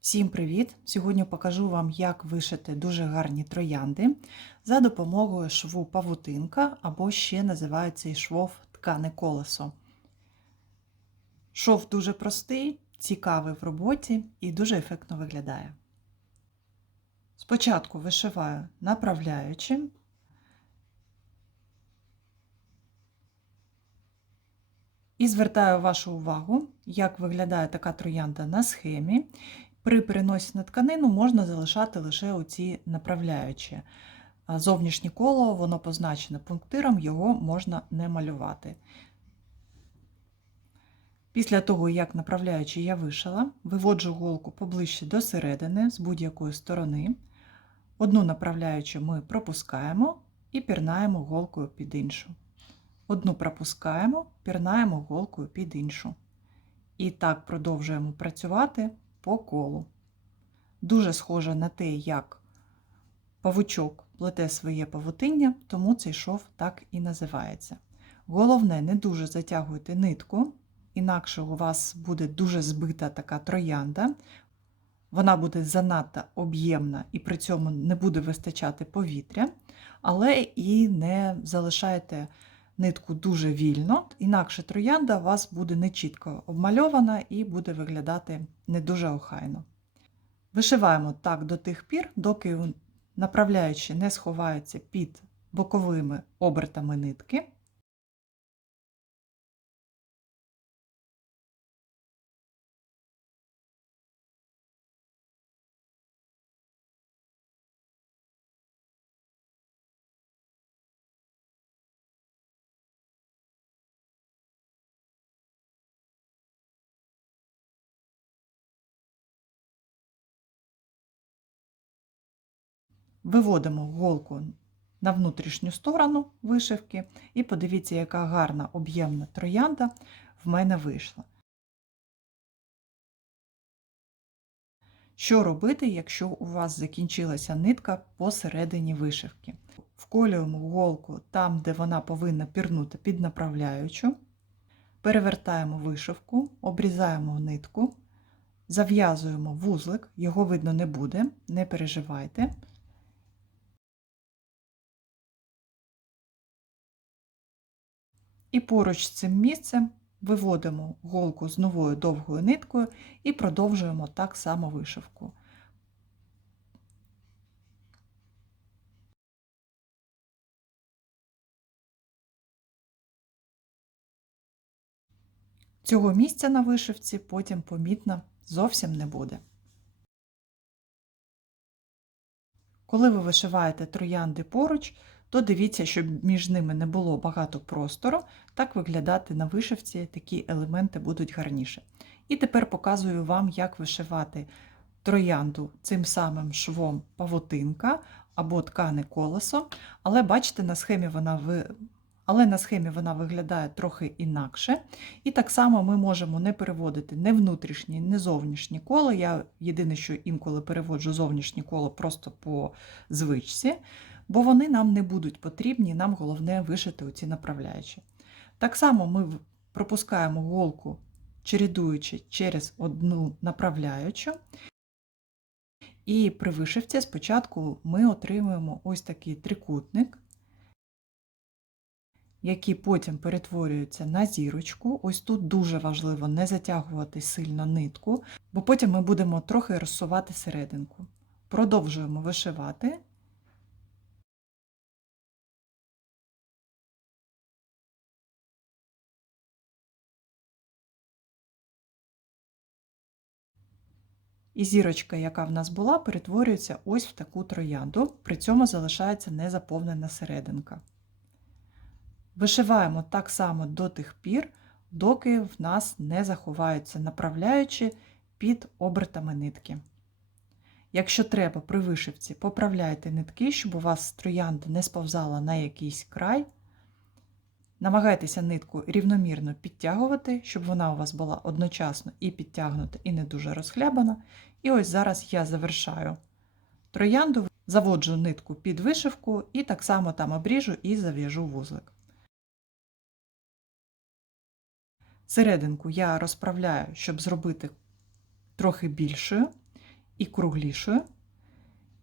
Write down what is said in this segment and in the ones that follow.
Всім привіт! Сьогодні покажу вам, як вишити дуже гарні троянди за допомогою шву павутинка або ще називають цей швов ткане колесо. Шов дуже простий, цікавий в роботі і дуже ефектно виглядає. Спочатку вишиваю направляючи, і звертаю вашу увагу, як виглядає така троянда на схемі. При переносі на тканину можна залишати лише оці направляючі. Зовнішнє коло, воно позначене пунктиром, його можна не малювати. Після того, як направляючи я вишила, виводжу голку поближче до середини з будь-якої сторони. Одну направляючу ми пропускаємо і пірнаємо голкою під іншу. Одну пропускаємо, пірнаємо голкою під іншу. І так продовжуємо працювати по колу. Дуже схоже на те, як павучок плете своє павутиння, тому цей шов так і називається. Головне, не дуже затягуйте нитку, інакше у вас буде дуже збита така троянда. Вона буде занадто об'ємна і при цьому не буде вистачати повітря, але і не залишайте нитку дуже вільно, інакше троянда у вас буде нечітко обмальована і буде виглядати не дуже охайно. Вишиваємо так до тих пір, доки направляючи не сховаються під боковими обертами нитки. Виводимо голку на внутрішню сторону вишивки і подивіться, яка гарна об'ємна троянда в мене вийшла. Що робити, якщо у вас закінчилася нитка посередині вишивки? Вколюємо голку там, де вона повинна пірнути під направляючу, перевертаємо вишивку, обрізаємо нитку, зав'язуємо вузлик, його видно не буде, не переживайте. І поруч з цим місцем виводимо голку з новою довгою ниткою і продовжуємо так само вишивку. Цього місця на вишивці потім помітно зовсім не буде. Коли ви вишиваєте троянди поруч, то дивіться, щоб між ними не було багато простору, так виглядати на вишивці такі елементи будуть гарніше. І тепер показую вам, як вишивати троянду цим самим швом павутинка або ткане колесо, але бачите, на схемі вона ви... Але на схемі вона виглядає трохи інакше. І так само ми можемо не переводити не внутрішнє, не зовнішнє коло. Я єдине, що інколи переводжу зовнішнє коло просто по звичці бо вони нам не будуть потрібні, нам головне вишити оці направляючі. Так само ми пропускаємо голку, чередуючи через одну направляючу. І при вишивці спочатку ми отримуємо ось такий трикутник, який потім перетворюється на зірочку. Ось тут дуже важливо не затягувати сильно нитку, бо потім ми будемо трохи розсувати серединку. Продовжуємо вишивати. І зірочка, яка в нас була, перетворюється ось в таку троянду, при цьому залишається незаповнена серединка. Вишиваємо так само до тих пір, доки в нас не заховаються направляючи під обертами нитки. Якщо треба при вишивці, поправляйте нитки, щоб у вас троянда не сповзала на якийсь край. Намагайтеся нитку рівномірно підтягувати, щоб вона у вас була одночасно і підтягнута, і не дуже розхлябана. І ось зараз я завершаю троянду, заводжу нитку під вишивку і так само там обріжу і зав'яжу вузлик. Серединку я розправляю, щоб зробити трохи більшою. і круглішою.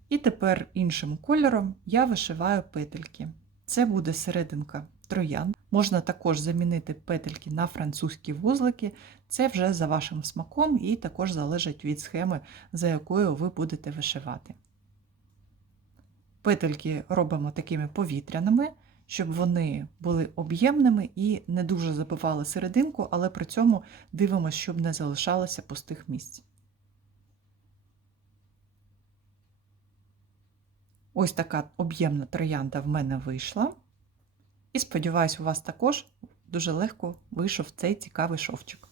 І тепер іншим кольором я вишиваю петельки. Це буде серединка троянд. Можна також замінити петельки на французькі вузлики. Це вже за вашим смаком і також залежить від схеми, за якою ви будете вишивати. Петельки робимо такими повітряними, щоб вони були об'ємними і не дуже забивали серединку, але при цьому дивимося, щоб не залишалося пустих місць. Ось така об'ємна троянда в мене вийшла. І сподіваюсь, у вас також дуже легко вийшов цей цікавий шовчик.